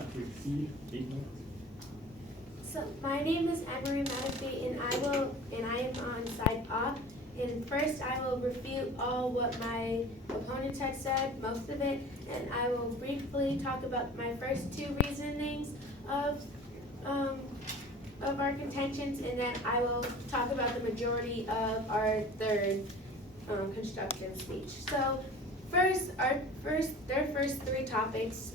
not to exceed 8 minutes. So my name is Emory Menefee, and I am on side A. And first, I will refute all what my opponents had said, most of it, and I will briefly talk about my first two reasonings of our contentions, and then I will talk about the majority of our third constructive speech. So their first three topics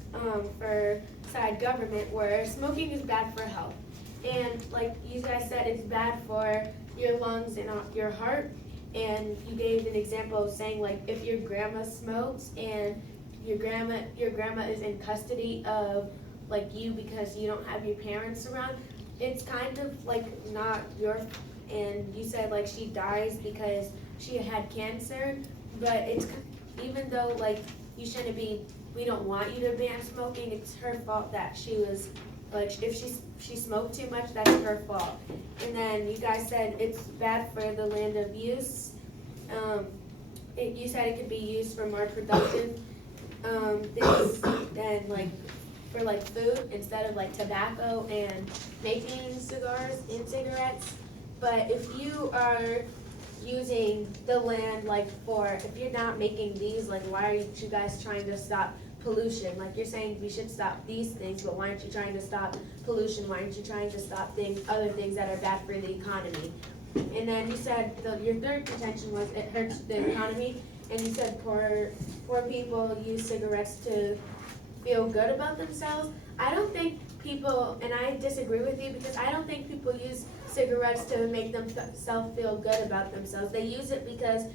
for side government were smoking is bad for health. And like you guys said, it's bad for your lungs and your heart. And you gave an example of saying, like, if your grandma smokes and your grandma is in custody of like you because you don't have your parents around, it's kind of like not your. And you said like she dies because she had cancer, but it's even though like you shouldn't be. We don't want you to ban smoking. It's her fault that she was. Like if she smoked too much, that's her fault. And then you guys said it's bad for the land of use. You said it could be used for more productive things than like for like food instead of like tobacco and making cigars and cigarettes. But if you are using the land like if you're not making these, like why are you guys trying to stop pollution? Like you're saying we should stop these things, but why aren't you trying to stop pollution? Why aren't you trying to stop other things that are bad for the economy? And then you said your third contention was it hurts the economy, and you said poor people use cigarettes to feel good about themselves. I don't think people, and I disagree with you because I don't think people use cigarettes to make themselves feel good about themselves. They use it because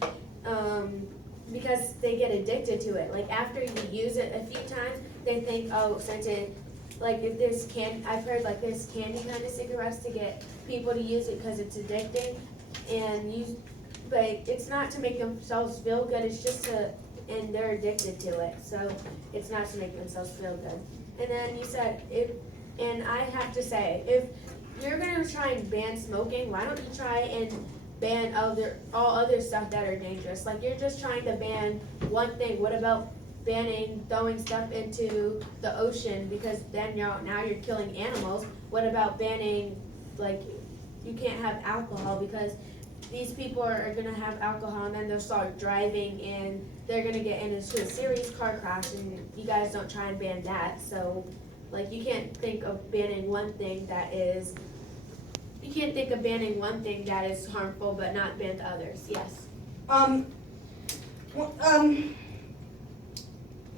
they get addicted to it. Like after you use it a few times, they think, oh, since it, like if there's I've heard like there's candy kind of cigarettes to get people to use it because it's addicting, but it's not to make themselves feel good. It's just and they're addicted to it. So it's not to make themselves feel good. And then you said and I have to say, if you're gonna try and ban smoking, why don't you try and ban all other stuff that are dangerous? Like you're just trying to ban one thing. What about banning throwing stuff into the ocean because then now you're killing animals? What about banning like you can't have alcohol because these people are gonna have alcohol and then they'll start driving and they're gonna get into a serious car crash, and you guys don't try and ban that. So like you can't think of banning one thing that is harmful but not ban others. Yes.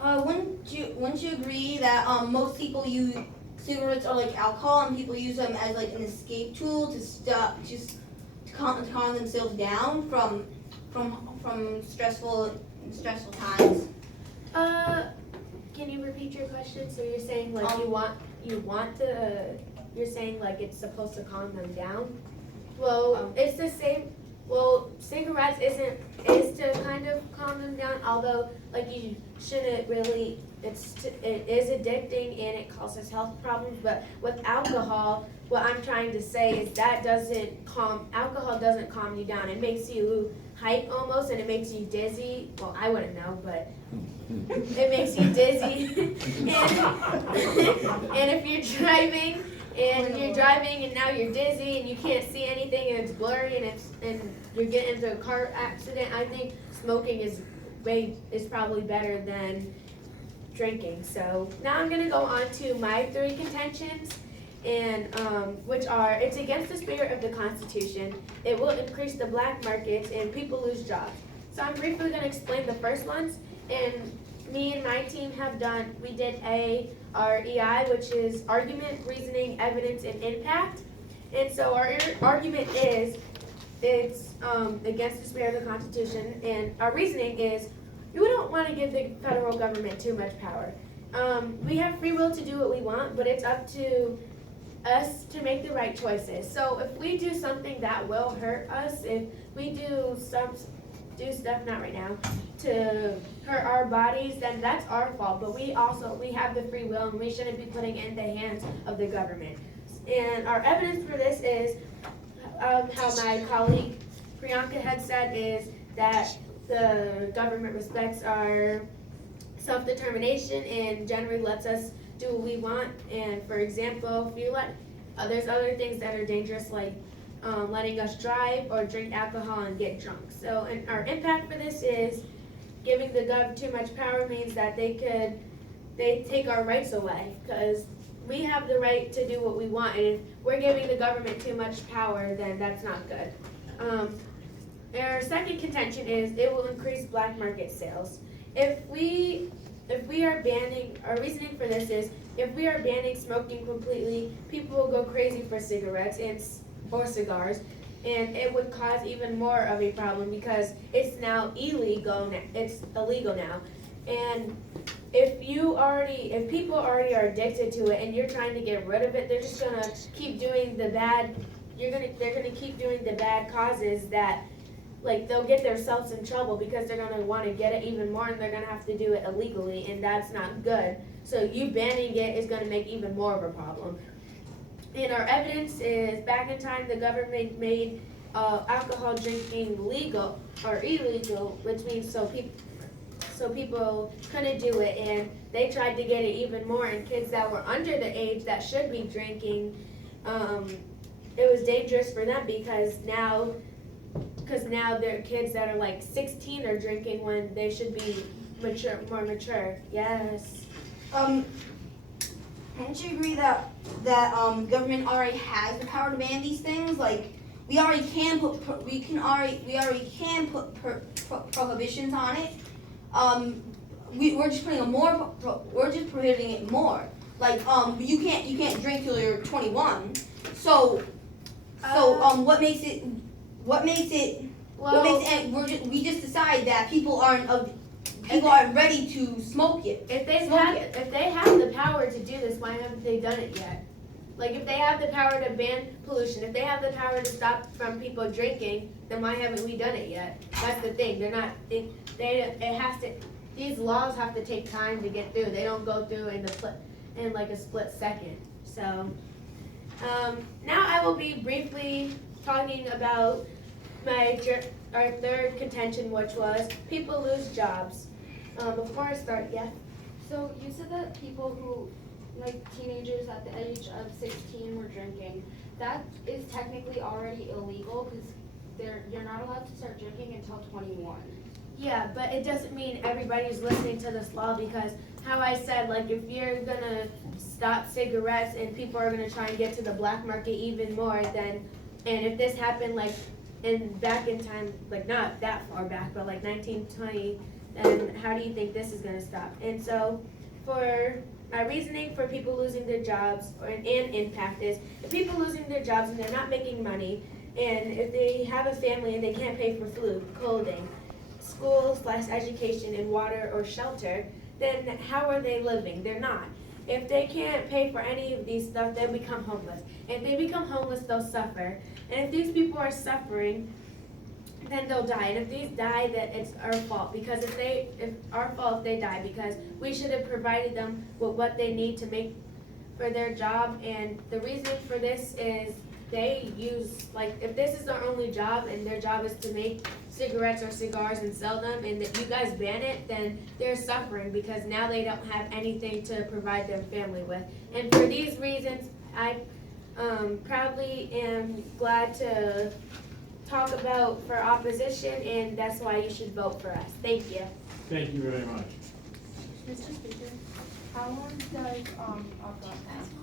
Wouldn't you agree that most people use cigarettes or like alcohol, and people use them as like an escape tool to calm themselves down from stressful times? Can you repeat your question? So you're saying like you're saying like it's supposed to calm them down? Well, it's the same. Well, cigarettes is to kind of calm them down, although like you shouldn't really. It is addicting and it causes health problems. But with alcohol, what I'm trying to say is that alcohol doesn't calm you down. It makes you hype almost, and it makes you dizzy. Well, I wouldn't know, but it makes you dizzy. and if you're driving. And now you're dizzy and you can't see anything and it's blurry and you're getting into a car accident, I think smoking is probably better than drinking. So now I'm gonna go on to my three contentions, and which are: it's against the spirit of the Constitution, it will increase the black markets, and people lose jobs. So I'm briefly gonna explain the first ones, and me and my team we did our EI, which is argument, reasoning, evidence, and impact. And so our argument is it's against the spirit of the Constitution, and our reasoning is we don't want to give the federal government too much power. We have free will to do what we want, but it's up to us to make the right choices. So if we do something that will hurt us, if we do stuff, not right now, to hurt our bodies, then that's our fault. But we have the free will, and we shouldn't be putting it in the hands of the government. And our evidence for this is how my colleague Priyanka had said is that the government respects our self-determination and generally lets us do what we want. And for example, if you let, there's other things that are dangerous, like letting us drive or drink alcohol and get drunk. So, and our impact for this is giving the gov too much power means that they take our rights away, because we have the right to do what we want, and if we're giving the government too much power, then that's not good. Our second contention is it will increase black market sales. If we are banning, our reasoning for this is, if we are banning smoking completely, people will go crazy for cigarettes or cigars, and it would cause even more of a problem because it's now illegal. It's illegal now, and if people already are addicted to it, and you're trying to get rid of it, they're just gonna keep doing the bad. They're gonna keep doing the bad causes that, like, they'll get themselves in trouble because they're gonna want to get it even more, and they're gonna have to do it illegally, and that's not good. So you banning it is gonna make even more of a problem. And our evidence is, back in time, the government made alcohol drinking legal or illegal, which means so people couldn't do it, and they tried to get it even more. And kids that were under the age that should be drinking, it was dangerous for them because now there are kids that are like 16 are drinking when they should be more mature. Yes. Don't you agree that government already has the power to ban these things? Like, we already can put prohibitions on it. We're just putting we're just prohibiting it more. Like, you can't drink till you're 21. So what makes it we just decide that people aren't ready to smoke it. If they have the power to do this, why haven't they done it yet? Like, if they have the power to ban pollution, if they have the power to stop from people drinking, then why haven't we done it yet? That's the thing. These laws have to take time to get through. They don't go through in like a split second. So now I will be briefly talking about our third contention, which was people lose jobs. Before I start, yeah. So you said that people who, like teenagers at the age of 16 were drinking. That is technically already illegal because you're not allowed to start drinking until 21. Yeah, but it doesn't mean everybody's listening to this law, because how I said, like, if you're gonna stop cigarettes and people are gonna try and get to the black market even more, then, and if this happened like back in time, like not that far back, but like 1920, then how do you think this is gonna stop? And so for my reasoning for people losing their jobs and impact is, if people losing their jobs and they're not making money, and if they have a family and they can't pay for food, clothing, school/education, and water or shelter, then how are they living? They're not. If they can't pay for any of these stuff, they'll become homeless. If they become homeless, they'll suffer. And if these people are suffering, then they'll die. And if these die, then it's our fault, because if they die, because we should have provided them with what they need to make for their job. And the reason for this is they use, like, if this is their only job and their job is to make cigarettes or cigars and sell them, and that you guys ban it, then they're suffering because now they don't have anything to provide their family with. And for these reasons, I proudly am glad to talk about for opposition, and that's why you should vote for us. Thank you. Thank you very much. Mr. Speaker, how long does alcohol last?